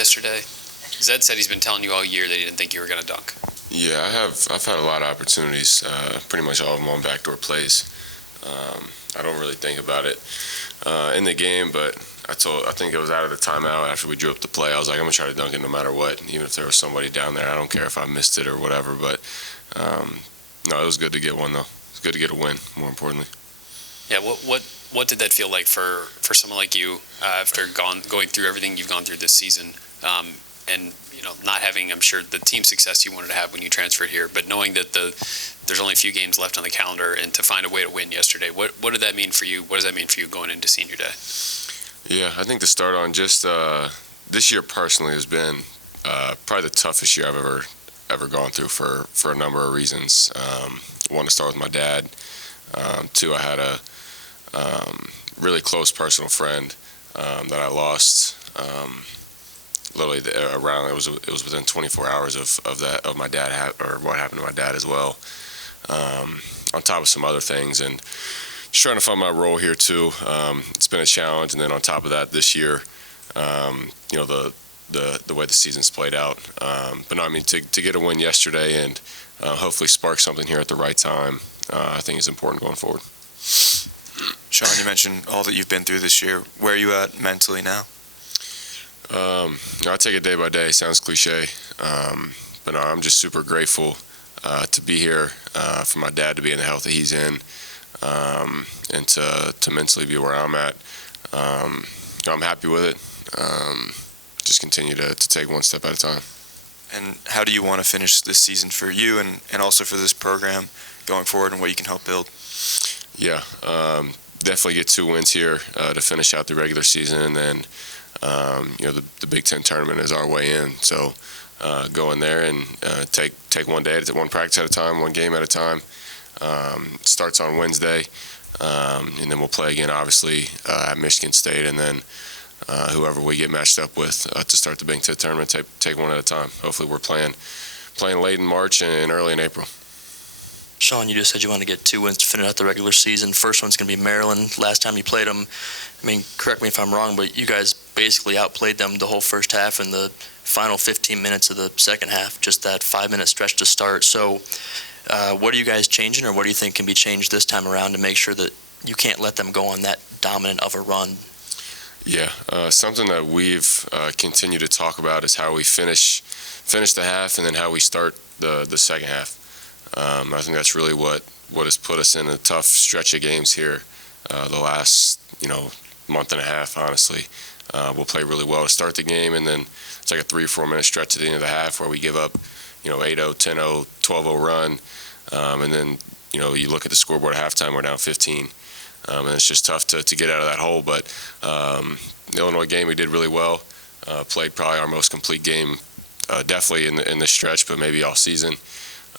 yesterday? Zed said he's been telling you all year that he didn't think you were going to dunk. Yeah, I've had a lot of opportunities, pretty much all of them on backdoor plays. I don't really think about it in the game, but I think it was out of the timeout after we drew up the play. I was like, I'm going to try to dunk it no matter what, even if there was somebody down there. I don't care if I missed it or whatever, but no, it was good to get one, though. It's good to get a win, more importantly. Yeah, what did that feel like for someone like you after going through everything you've gone through this season, and not having, I'm sure, the team success you wanted to have when you transferred here, but knowing that there's only a few games left on the calendar, and to find a way to win yesterday, what did that mean for you? What does that mean for you going into senior day? Yeah, I think to start on, just this year personally has been probably the toughest year I've ever gone through for a number of reasons. One, to start with my dad. Two, I had a really close personal friend that I lost. Literally around it was within 24 hours of my dad or what happened to my dad as well. On top of some other things, and just trying to find my role here too. It's been a challenge, and then on top of that, this year, the way the season's played out. But no, I mean to get a win yesterday and hopefully spark something here at the right time, I think is important going forward. Sean, you mentioned all that you've been through this year. Where are you at mentally now? I take it day by day. Sounds cliche, but no, I'm just super grateful to be here, for my dad to be in the health that he's in, and to mentally be where I'm at. I'm happy with it. Just continue to take one step at a time. And how do you want to finish this season for you and also for this program going forward, and what you can help build? Yeah, definitely get 2 wins here to finish out the regular season, and then the Big Ten tournament is our way in. So go in there and take one day, one practice at a time, one game at a time. Starts on Wednesday, and then we'll play again, obviously, at Michigan State, and then whoever we get matched up with to start the Big Ten tournament, take one at a time. Hopefully we're playing late in March and early in April. Sean, you just said you want to get 2 wins to finish out the regular season. First one's going to be Maryland. Last time you played them, I mean, correct me if I'm wrong, but you guys basically outplayed them the whole first half and the final 15 minutes of the second half, just that 5-minute stretch to start. So what are you guys changing, or what do you think can be changed this time around to make sure that you can't let them go on that dominant of a run? Yeah, something that we've continued to talk about is how we finish the half and then how we start the second half. I think that's really what has put us in a tough stretch of games here the last month and a half, honestly. We'll play really well to start the game, and then it's like a 3 or 4 minute stretch at the end of the half where we give up 8-0, 10-0, 12-0 run, and then you look at the scoreboard at halftime, we're down 15, and it's just tough to get out of that hole. But the Illinois game, we did really well, played probably our most complete game, definitely in this stretch, but maybe all season.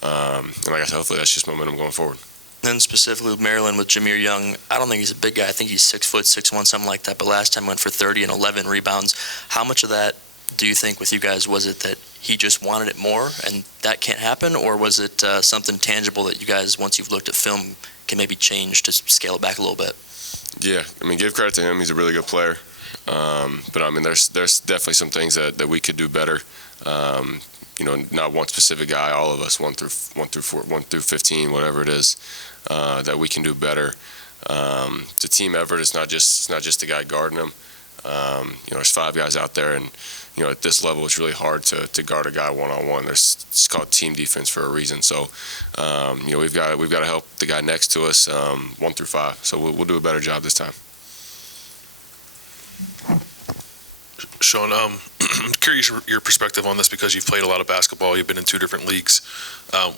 And I guess hopefully that's just momentum going forward. Then specifically with Maryland, with Jameer Young, I don't think he's a big guy. I think he's 6'1", something like that. But last time went for 30 and 11 rebounds. How much of that do you think with you guys was it that he just wanted it more and that can't happen, or was it something tangible that you guys, once you've looked at film, can maybe change to scale it back a little bit? Yeah, I mean, give credit to him. He's a really good player. But I mean, there's definitely some things that we could do better. Not one specific guy, all of us, 1 through 15, whatever it is, that we can do better. It's a team effort. It's not just the guy guarding them. There's 5 guys out there, and at this level, it's really hard to guard a guy one-on-one. It's called team defense for a reason. So, we've got to help the guy next to us 1 through 5. So we'll do a better job this time. Sean, I'm curious your perspective on this because you've played a lot of basketball. You've been in 2 different leagues.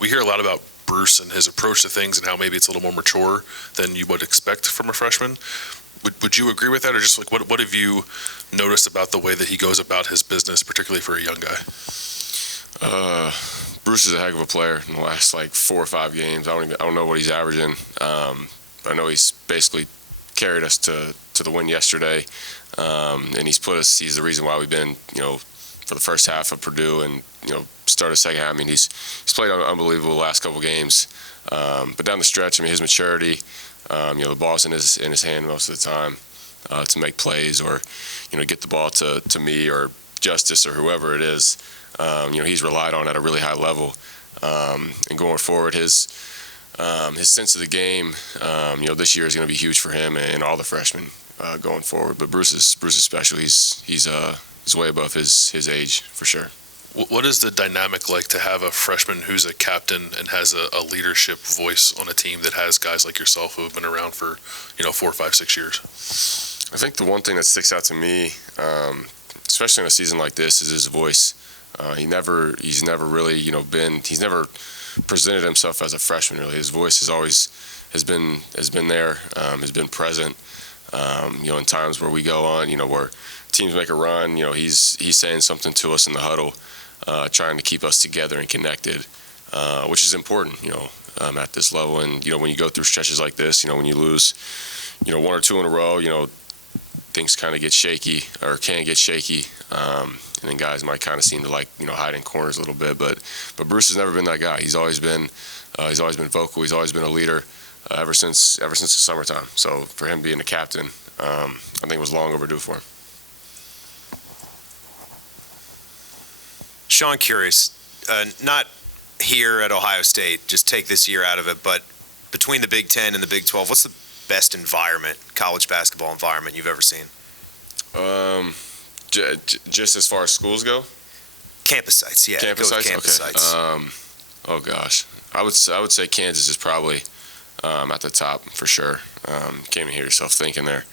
We hear a lot about Bruce and his approach to things and how maybe it's a little more mature than you would expect from a freshman. Would you agree with that, or just like what have you noticed about the way that he goes about his business, particularly for a young guy? Bruce is a heck of a player in the last 4 or 5 games. I don't know what he's averaging. But I know he's basically carried us to the win yesterday. And he's the reason why we've been, for the first half of Purdue and, started second half. I mean, he's played unbelievable the last couple games. But down the stretch, I mean, his maturity, the ball's in his hand most of the time to make plays or, get the ball to me or Justice or whoever it is, he's relied on at a really high level. And going forward, his sense of the game, this year is going to be huge for him and all the freshmen going forward. But Bruce is special. He's way above his age for sure. What is the dynamic like to have a freshman who's a captain and has a leadership voice on a team that has guys like yourself who have been around for 4, 5, 6 years? I think the one thing that sticks out to me, especially in a season like this, is his voice. He's never really he's never presented himself as a freshman. Really, his voice has been there, has been present. In times where we go on, where teams make a run, he's saying something to us in the huddle, trying to keep us together and connected, which is important, at this level. And when you go through stretches like this, when you lose, 1 or 2 in a row, things kind of get shaky or can get shaky. And then guys might kind of seem to hide in corners a little bit, but Bruce has never been that guy. He's always been vocal. He's always been a leader ever since the summertime. So for him being the captain, I think it was long overdue for him. Sean, curious, not here at Ohio State, just take this year out of it, but between the Big Ten and the Big 12, what's the best environment, college basketball environment you've ever seen? Just as far as schools go? Campus sites, yeah. Campus sites? Campus Okay. sites. Oh gosh, I would say Kansas is probably at the top for sure. Can't even hear yourself thinking there.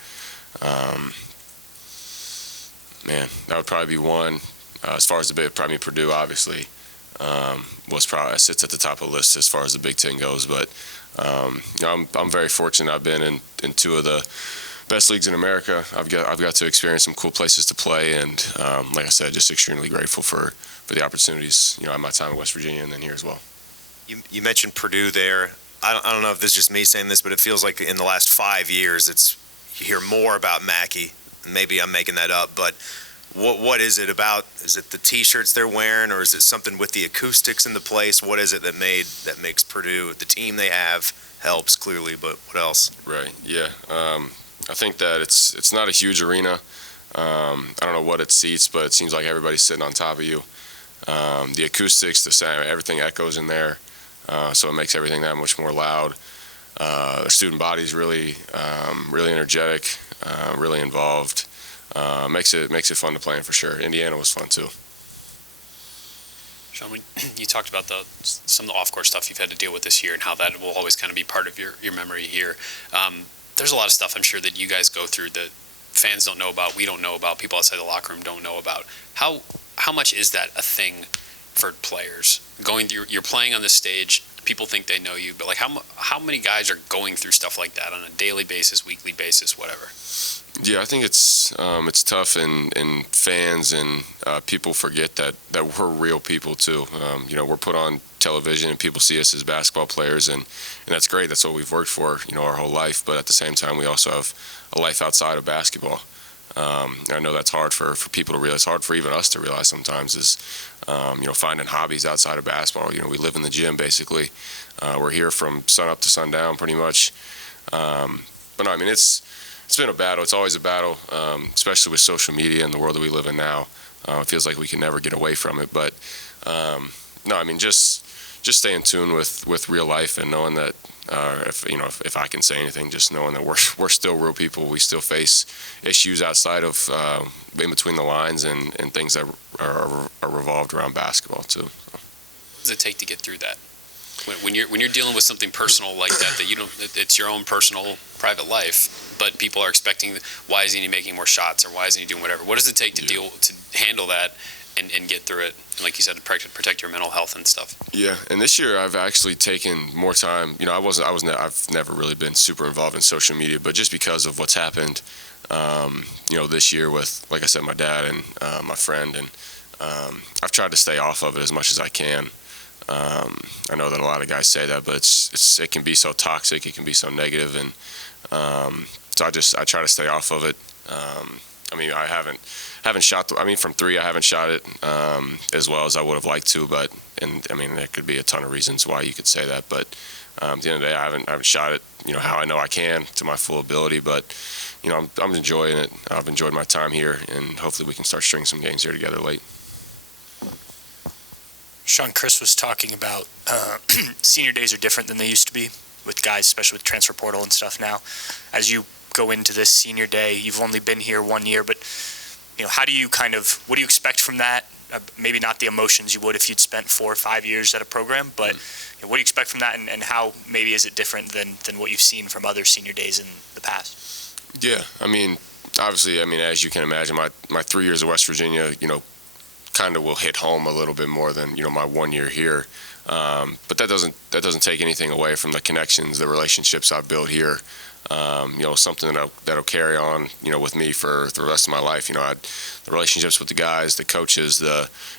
Man, that would probably be one. As far as the Big, probably Purdue, obviously, sits at the top of the list as far as the Big Ten goes. But I'm very fortunate. I've been in 2 of the best leagues in America. I've got to experience some cool places to play, and like I said, just extremely grateful for the opportunities. At my time in West Virginia and then here as well. You mentioned Purdue there. I don't know if this is just me saying this, but it feels like in the last 5 years, you hear more about Mackey. Maybe I'm making that up, but what is it about? Is it the T-shirts they're wearing, or is it something with the acoustics in the place? What is it that makes Purdue, the team they have, helps clearly, but what else? Right. Yeah. I think that it's not a huge arena. I don't know what it seats, but it seems like everybody's sitting on top of you. The acoustics, the sound, everything echoes in there, so it makes everything that much more loud. The student body's really energetic, really involved. Makes it fun to play in for sure. Indiana was fun too. Sean, you talked about some of the off-court stuff you've had to deal with this year and how that will always kind of be part of your memory here. There's a lot of stuff I'm sure that you guys go through that fans don't know about, we don't know about, people outside the locker room don't know about. How much is that a thing for players? Going through, you're playing on this stage, people think they know you, but how many guys are going through stuff like that on a daily basis, weekly basis, whatever? Yeah, I think it's tough, and fans and people forget that we're real people too. We're put on television and people see us as basketball players, and that's great. That's what we've worked for, our whole life. But at the same time, we also have a life outside of basketball. I know that's hard for people to realize. It's hard for even us to realize sometimes is, finding hobbies outside of basketball. We live in the gym basically. We're here from sun up to sundown pretty much. But no, I mean, it's been a battle. It's always a battle, especially with social media and the world that we live in now. It feels like we can never get away from it. But no, I mean, just stay in tune with real life and knowing that if I can say anything, just knowing that we're still real people. We still face issues outside of in between the lines and things that are revolved around basketball too. So. What does it take to get through that? When you're dealing with something personal like that you don't, it's your own personal private life, but people are expecting, why isn't he making more shots, or why isn't he doing whatever? What does it take to handle that and get through it? And like you said, to protect your mental health and stuff. Yeah, and this year I've actually taken more time. I've never really been super involved in social media, but just because of what's happened, this year with, like I said, my dad and my friend, and I've tried to stay off of it as much as I can. I know that a lot of guys say that, but it can be so toxic, it can be so negative, and so I try to stay off of it. I haven't shot. From 3, I haven't shot it as well as I would have liked to, but there could be a ton of reasons why you could say that. But at the end of the day, I haven't shot it. how I know I can to my full ability. But I'm enjoying it. I've enjoyed my time here, and hopefully we can start stringing some games here together late. Sean, Chris was talking about senior days are different than they used to be with guys, especially with transfer portal and stuff now. As you go into this senior day, you've only been here 1 year, but what do you expect from that? Maybe not the emotions you would if you'd spent 4 or 5 years at a program, but what do you expect from that, and how maybe is it different than what you've seen from other senior days in the past? Yeah, obviously, as you can imagine, my 3 years at West Virginia, kind of will hit home a little bit more than my 1 year here. But that doesn't take anything away from the connections, the relationships I've built here. Something that'll carry on, with me for the rest of my life. The relationships with the guys, the coaches,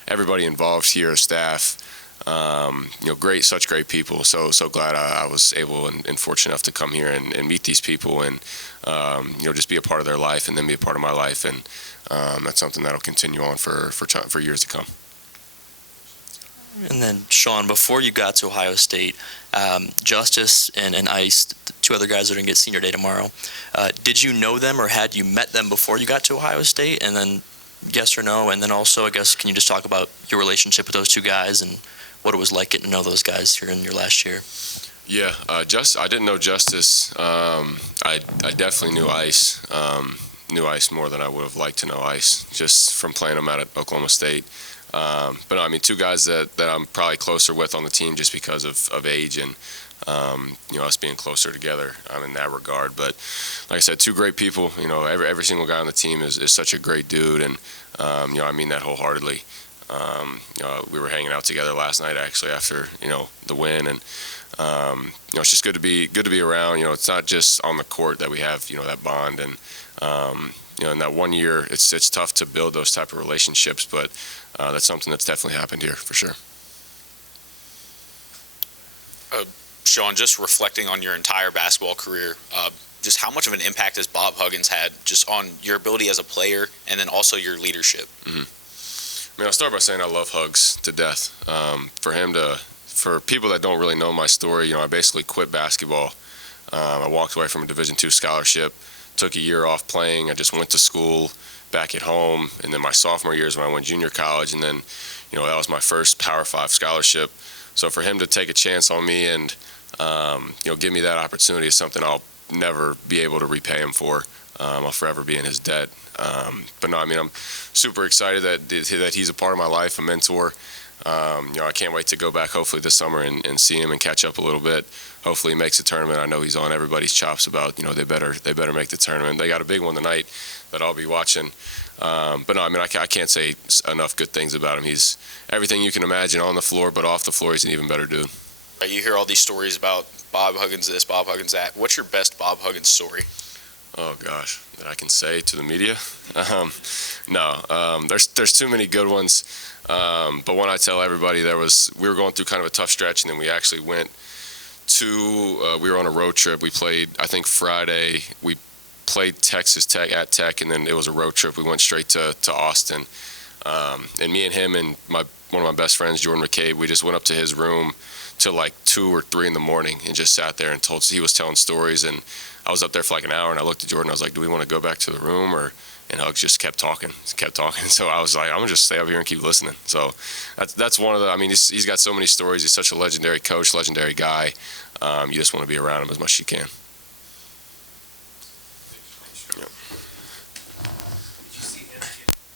everybody involved here, staff. Such great people. So glad I was able and fortunate enough to come here and meet these people and just be a part of their life and then be a part of my life. And that's something that'll continue on for years to come. And then, Sean, before you got to Ohio State, Justice and Ice, the 2 other guys that are going to get senior day tomorrow, did you know them or had you met them before you got to Ohio State? And then, yes or no? And then also, I guess, can you just talk about your relationship with those 2 guys and what it was like getting to know those guys here in your last year? Yeah, I didn't know Justice. I definitely knew Ice. Knew Ice more than I would have liked to know Ice, just from playing him out at Oklahoma State. But no, 2 guys that I'm probably closer with on the team just because of age and us being closer together in that regard. But like I said, 2 great people. Every single guy on the team is such a great dude, and I mean that wholeheartedly. We were hanging out together last night actually after the win, and it's just good to be around. It's not just on the court that we have that bond, and in that 1 year it's tough to build those type of relationships, but that's something that's definitely happened here for sure. Sean, just reflecting on your entire basketball career, just how much of an impact has Bob Huggins had just on your ability as a player and then also your leadership? I'll start by saying I love Hugs to death. For people that don't really know my story, I basically quit basketball. I walked away from a Division II scholarship, took a year off playing. I just went to school back at home, and then my sophomore year is when I went junior college, and then that was my first Power 5 scholarship. So for him to take a chance on me and give me that opportunity is something I'll never be able to repay him for. I'll forever be in his debt. But no, I'm super excited that he's a part of my life, a mentor. I can't wait to go back hopefully this summer and see him and catch up a little bit. Hopefully he makes the tournament. I know he's on everybody's chops about they better make the tournament. They got a big one tonight that I'll be watching. But no, I can't say enough good things about him. He's everything you can imagine on the floor, but off the floor he's an even better dude. You hear all these stories about Bob Huggins this, Bob Huggins that. What's your best Bob Huggins story? Oh gosh, that I can say to the media? There's too many good ones. But one I tell everybody, we were going through kind of a tough stretch, and then we actually went to we were on a road trip. We played, I think Friday, we played Texas Tech at Tech, and then it was a road trip. We went straight to Austin. And me and him and one of my best friends, Jordan McCabe, we just went up to his room till like 2 or 3 in the morning and just sat there and he was telling stories, and I was up there for like an hour, and I looked at Jordan, I was like, do we want to go back to the room? And Hugs just kept talking. So I was like, I'm going to just stay up here and keep listening. So that's one of the, he's got so many stories. He's such a legendary coach, legendary guy. You just want to be around him as much as you can.